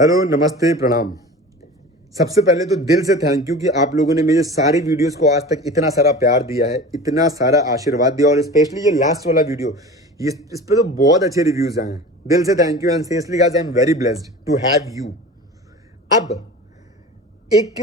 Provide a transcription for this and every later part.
Hello, नमस्ते, प्रणाम। सबसे पहले तो दिल से थैंक यू कि आप लोगों ने मेरे सारी वीडियोस को आज तक इतना सारा प्यार दिया है, इतना सारा आशीर्वाद दिया, और स्पेशली ये लास्ट वाला वीडियो, ये इस पे तो बहुत अच्छे रिव्यूज आए हैं। दिल से thank you and seriously guys, I am very blessed to have you. अब एक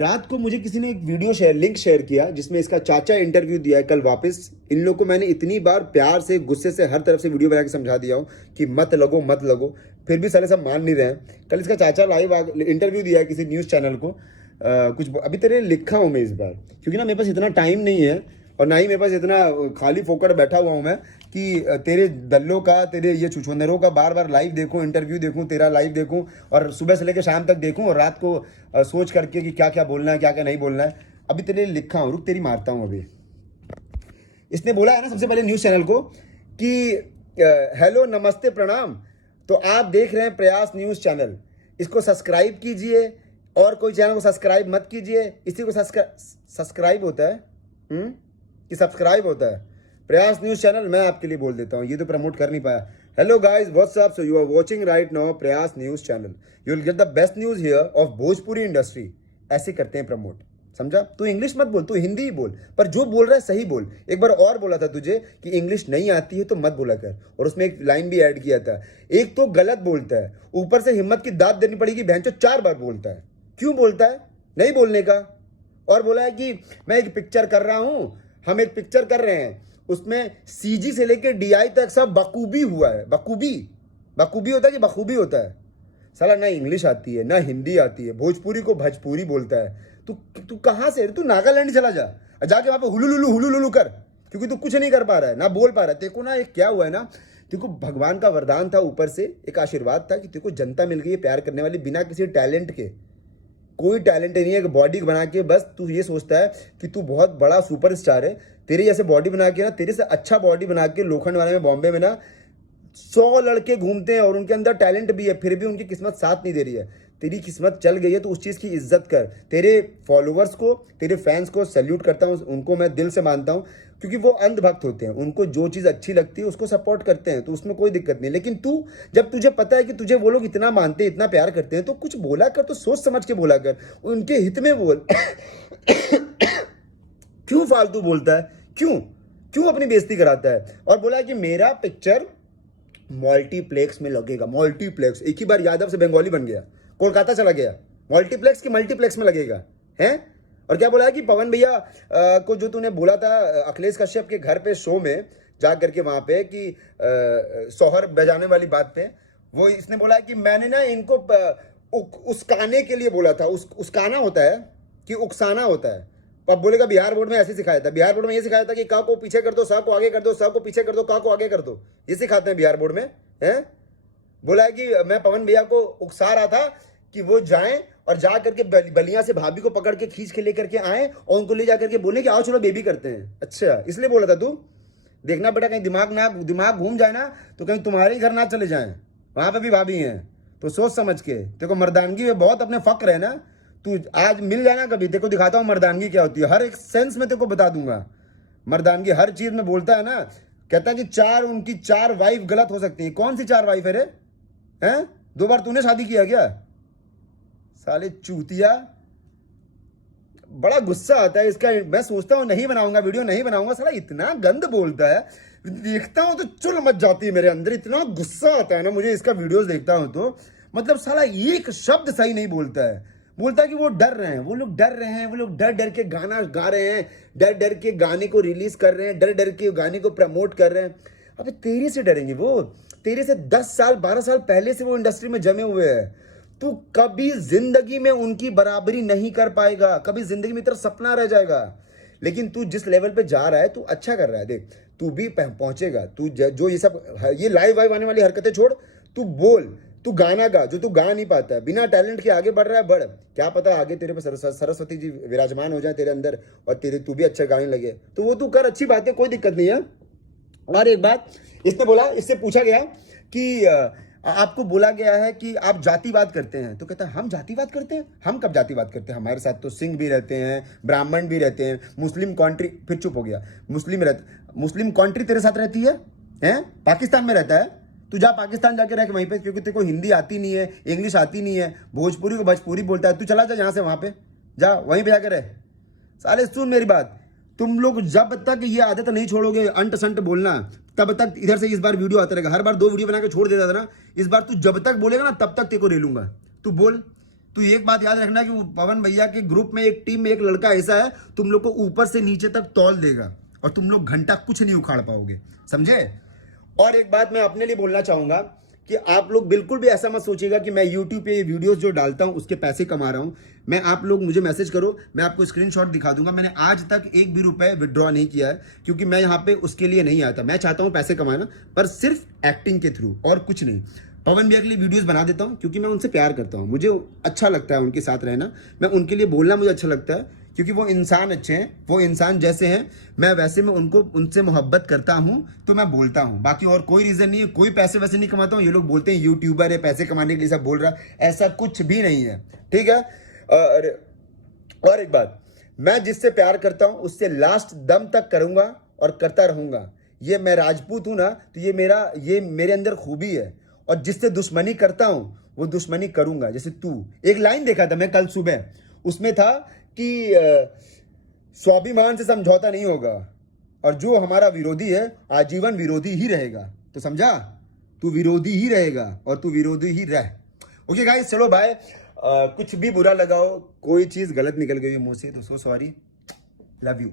रात को मुझे किसी ने एक वीडियो लिंक शेयर किया जिसमें इसका चाचा इंटरव्यू दिया है कल वापस। इन लोगों को मैंने इतनी बार प्यार से, गुस्से से, हर तरफ से वीडियो बना के समझा दिया हूँ कि मत लगो मत लगो, फिर भी साले सब मान नहीं रहे हैं। कल इसका चाचा लाइव इंटरव्यू दिया है किसी न्यूज़ चैनल को। कुछ अभी तेरे लिखा हूँ मैं इस बार, क्योंकि ना मेरे पास इतना टाइम नहीं है और ना ही मेरे पास इतना खाली फोकट बैठा हुआ हूँ मैं कि तेरे दल्लों का, तेरे ये छुछुंदरों का बार बार लाइव देखूँ, इंटरव्यू देखूँ, तेरा लाइव देखूँ और सुबह से लेकर शाम तक देखूँ और रात को सोच करके कि क्या क्या बोलना है, क्या क्या नहीं बोलना है। अभी तेरे लिखा हूँ, रुक तेरी मारता हूँ अभी। इसने बोला है ना सबसे पहले न्यूज़ चैनल को कि हेलो, नमस्ते, प्रणाम। तो आप देख रहे हैं प्रयास न्यूज़ चैनल, इसको सब्सक्राइब कीजिए और कोई चैनल को सब्सक्राइब मत कीजिए। इसी को सब्सक्राइब होता है कि सब्सक्राइब होता है? प्रयास न्यूज़ चैनल मैं आपके लिए बोल देता हूँ, ये तो प्रमोट कर नहीं पाया। Hello guys, what's up? So you are watching right now Prayas news channel. You will get the best news here of Bhojpuri industry. ऐसे करते हैं प्रमोट, समझा? तू इंग्लिश मत बोल, तू हिंदी ही बोल, पर जो बोल रहा है सही बोल। एक बार और बोला था तुझे कि इंग्लिश नहीं आती है तो मत बोला कर, और उसमें एक लाइन भी ऐड किया था, एक तो गलत बोलता है, ऊपर से हिम्मत की दाद देनी पड़ेगी, भैंचो 4 बार बोलता है। क्यों बोलता है? नहीं बोलने का। और बोला है कि मैं एक पिक्चर कर रहा हूं, हम एक पिक्चर कर रहे हैं, उसमें सीजी से लेकर डीआई तक सब बखूबी हुआ है। बखूबी होता है कि बखूबी होता है? साला ना इंग्लिश आती है ना हिंदी आती है, भोजपुरी को भजपुरी बोलता है। तू कहाँ से? तू नागालैंड चला जा, जाके वहां पे हुलुलुलु कर, क्योंकि तू कुछ नहीं कर पा रहा है, ना बोल पा रहा है। तेको ना एक क्या हुआ है ना, तेको भगवान का वरदान था, ऊपर से एक आशीर्वाद था कि तेको जनता मिल गई है प्यार करने वाली, बिना किसी टैलेंट के। कोई टैलेंट नहीं है, एक बॉडी बना के बस तू ये सोचता है कि तू बहुत बड़ा सुपरस्टार है। तेरे जैसे बॉडी बना के ना, तेरे से अच्छा बॉडी बना के लोखंड वाले में, बॉम्बे में ना 100 लड़के घूमते हैं और उनके अंदर टैलेंट भी है, फिर भी उनकी किस्मत साथ नहीं दे रही है। तेरी किस्मत चल गई है तो उस चीज़ की इज्जत कर। तेरे फॉलोअर्स को, तेरे फैंस को सैल्यूट करता हूँ, उनको मैं दिल से मानता हूँ, क्योंकि वो अंधभक्त होते हैं, उनको जो चीज़ अच्छी लगती है उसको सपोर्ट करते हैं, तो उसमें कोई दिक्कत नहीं। लेकिन तू, जब तुझे पता है कि तुझे वो लोग इतना मानते हैं, इतना प्यार करते हैं, तो कुछ बोला कर तो सोच समझ के बोला कर, उनके हित में बोल। क्यों फालतू बोलता है? क्यों अपनी बेइज्जती कराता है? और बोला कि मेरा पिक्चर मल्टीप्लेक्स में लगेगा। मल्टीप्लेक्स, एक ही बार यादव से बंगाली बन गया, कोलकाता चला गया। मल्टीप्लेक्स की मल्टीप्लेक्स में लगेगा है? और क्या बोला है कि पवन भैया को जो तूने बोला था अखिलेश कश्यप के घर पे शो में जा करके वहां पे कि सोहर बजाने वाली बात पे, वो इसने बोला है कि मैंने ना इनको उस्काने के लिए बोला था। उस्काना होता है कि उकसाना होता है? अब बोलेगा बिहार बोर्ड में ऐसे सिखाया था, बिहार बोर्ड में ये सिखाया था कि का को पीछे कर दो, सा को आगे कर दो, सा को पीछे कर दो, का को आगे कर दो, ये सिखाते हैं बिहार बोर्ड में है? बोला है कि मैं पवन भैया को उकसा रहा था कि वो जाएं और जा करके बलिया से भाभी को पकड़ के खींच के लेकर के आए और उनको ले जाकर के बोले कि आओ चलो बेबी करते हैं। अच्छा, इसलिए बोला था तू? देखना बेटा, कहीं दिमाग घूम जाए ना तो कहीं तुम्हारे ही घर ना चले जाएं, वहां पे भी भाभी हैं, तो सोच समझ के। देखो मर्दानगी में बहुत अपने फक्र है ना, तू आज मिल जाना कभी, देखो दिखाता हूँ मर्दानगी क्या होती है, हर एक सेंस में तेको बता दूंगा मर्दानगी। हर चीज में बोलता है ना, कहता है कि उनकी 4 वाइफ गलत हो सकती है। कौन सी 4 वाइफ है रे? हैं? 2 बार तूने शादी किया क्या? साले चूतिया, बड़ा गुस्सा आता है इसका। मैं सोचता हूँ नहीं बनाऊंगा वीडियो, नहीं बनाऊंगा, साला इतना गंद बोलता है, देखता हूँ तो चुल मच जाती है मेरे अंदर, इतना गुस्सा आता है ना मुझे इसका वीडियोस देखता हूँ तो। मतलब साला एक शब्द सही नहीं बोलता है। बोलता है कि वो डर रहे हैं, वो लोग डर रहे हैं, वो लोग डर डर के गाना गा रहे हैं, डर डर के गाने को रिलीज कर रहे हैं, डर डर के गाने को प्रमोट कर रहे हैं। अबे तेरे से डरेंगे वो? तेरे से 10 साल 12 साल पहले से वो इंडस्ट्री में जमे हुए हैं। तू कभी जिंदगी में उनकी बराबरी नहीं कर पाएगा, कभी जिंदगी में तेरा सपना रह जाएगा। लेकिन तू जिस लेवल पे जा रहा है, तू अच्छा कर रहा है, देख तू भी पहुंचेगा। तू जो ये सब, ये लाइव वाइव आने वाली हरकतें छोड़, तू बोल, तू गाना गा जो तू गा नहीं पाता है, बिना टैलेंट के आगे बढ़ रहा है, बढ़। क्या पता आगे तेरे पे सरस्वती जी विराजमान हो जाए तेरे अंदर और तू भी अच्छा गाने लगे, तो वो तू कर, अच्छी बात है, कोई दिक्कत नहीं है। और एक बात इसने बोला, इससे पूछा गया कि आपको बोला गया है कि आप जातिवाद करते हैं, तो कहता है हम जातिवाद करते हैं? हम कब जातिवाद करते हैं? हमारे साथ तो सिंह भी रहते हैं, ब्राह्मण भी रहते हैं, मुस्लिम कंट्री, फिर चुप हो गया, मुस्लिम कंट्री तेरे साथ रहती है? पाकिस्तान में रहता है, तू जा पाकिस्तान जाके रह वहीं पे, क्योंकि तेरे को हिंदी आती नहीं है, इंग्लिश आती नहीं है, भोजपुरी को भोजपुरी बोलता है, तू चला जा यहाँ से वहाँ पे, जा वहीं पे जाके रह। साले सुन मेरी बात, तुम लोग जब तक ये आदत नहीं छोड़ोगे अंट संट बोलना, तब तक इधर से इस बार वीडियो आता रहेगा। हर बार 2 वीडियो बना के छोड़ देता था ना, इस बार तू जब तक बोलेगा ना तब तक तेरे को ले लूंगा। तू बोल। तू एक बात याद रखना कि पवन भैया के ग्रुप में, एक टीम में एक लड़का ऐसा है, तुम लोग को ऊपर से नीचे तक तौल देगा और तुम लोग घंटा कुछ नहीं उखाड़ पाओगे, समझे। और एक बात मैं अपने लिए बोलना चाहूंगा कि आप लोग बिल्कुल भी ऐसा मत सोचिएगा कि मैं YouTube पे ये वीडियोस जो डालता हूं उसके पैसे कमा रहा हूं। मैं, आप लोग मुझे मैसेज करो, मैं आपको स्क्रीनशॉट दिखा दूंगा। मैंने आज तक एक भी रुपए विड्रॉ नहीं किया है, क्योंकि मैं यहाँ पे उसके लिए नहीं आता। मैं चाहता हूँ पैसे कमाना, पर सिर्फ एक्टिंग के थ्रू और कुछ नहीं। पवन भैया के लिए वीडियोस बना देता हूँ क्योंकि मैं उनसे प्यार करता हूँ, मुझे अच्छा लगता है उनके साथ रहना, मैं उनके लिए बोलना मुझे अच्छा लगता है, क्योंकि वो इंसान अच्छे हैं, वो इंसान जैसे हैं मैं वैसे में उनको, उनसे मोहब्बत करता हूं तो मैं बोलता हूं। बाकी और कोई रीजन नहीं है, कोई पैसे वैसे नहीं कमाता हूं। ये लोग बोलते हैं यूट्यूबर है, पैसे कमाने के लिए सब बोल रहा है, ऐसा कुछ भी नहीं है, ठीक है। और एक बात, मैं जिससे प्यार करता हूं उससे लास्ट दम तक करूंगा और करता रहूंगा। ये मैं राजपूत हूं ना, तो ये मेरे अंदर खूबी है। और जिससे दुश्मनी करता हूं वो दुश्मनी करूंगा। जैसे तू, एक लाइन देखा था मैं कल सुबह, उसमें था कि स्वाभिमान से समझौता नहीं होगा और जो हमारा विरोधी है आजीवन विरोधी ही रहेगा। तो समझा, तू विरोधी ही रहेगा और तू विरोधी ही रह। ओके गाइस, चलो बाय। कुछ भी बुरा लगाओ, कोई चीज गलत निकल गई मुंह से तो सो सॉरी, लव यू।